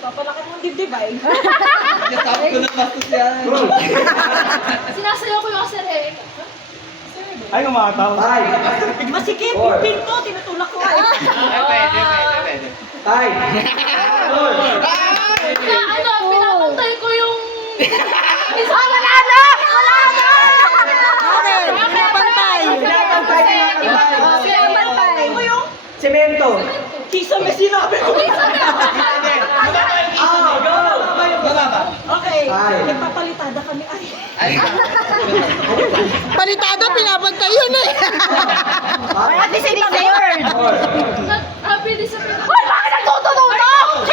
Papalakad mong dibdib ay. Sabi ko na bastos yan. Sinasayaw ko yung kasere. Ay, umataw. Masikip, pinto, tinutulak ko ay. Pwede. Tay! Kaya ano, pinapantay ko yung... Wala na! Wala na! Okay, pinapantay. Pinapantay mo yung Semento! kisa may sinabi ko. Bababa! Okay, Ay. nagpapalitada kami ay. Palitada, pinapantay yun eh. At least hindi third. Happy this is... Hoy, bakit nagtutututok?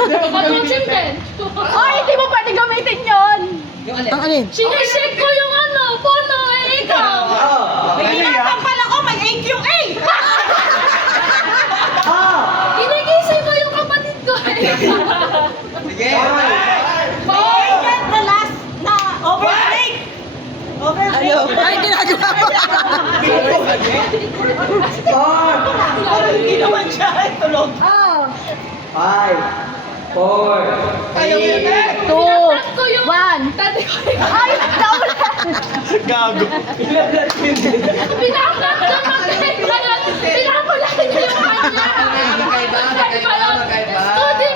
Pag-watching din. Hoy, hindi mo pwede gamitin yon. Ang alin? Sinishake ko yung ano, puno eh, ikaw. May ginagampal ako, may AQA. Ginigising ko yung kapatid ko eh. Sige! Hoy, get the last na overbreak. Overbreak. Ay, ginagawa ko. Parang hindi naman siya ay tulog. 5, 4, Kayo yun eh. Pinaprank ko yung... Tati ko yung... Ay, double. Gago. Pinaprank ko yung kapatid. Pinapalaan niya yung kanya. Magkaiba. Studio